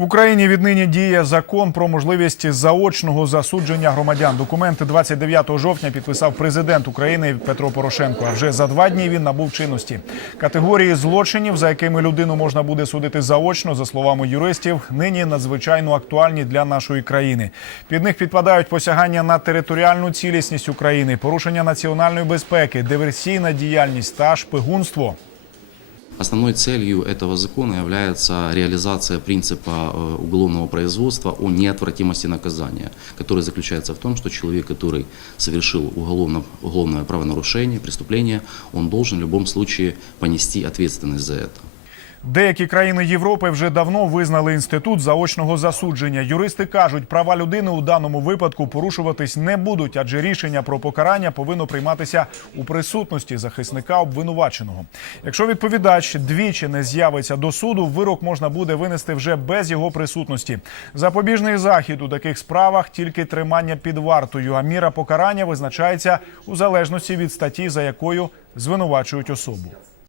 В Україні віднині діє закон про можливість заочного засудження громадян. Документи 29 жовтня підписав президент України Петро Порошенко. А вже за два дні він набув чинності. Категорії злочинів, за якими людину можна буде судити заочно, за словами юристів, нині надзвичайно актуальні для нашої країни. Під них підпадають посягання на територіальну цілісність України, порушення національної безпеки, диверсійна діяльність та шпигунство. Основной целью этого закона является реализация принципа э, уголовного производства о неотвратимости наказания, который заключается в том, что человек, который совершил уголовно, уголовное правонарушение, преступление, он должен в любом случае понести ответственность за это. Деякі країни Європи вже давно визнали інститут заочного засудження. Юристи кажуть, права людини у даному випадку порушуватись не будуть, адже рішення про покарання повинно прийматися у присутності захисника обвинуваченого. Якщо відповідач двічі не з'явиться до суду, вирок можна буде винести вже без його присутності. Запобіжний захід у таких справах тільки тримання під вартою. А міра покарання визначається у залежності від статті, за якою звинувачують особу.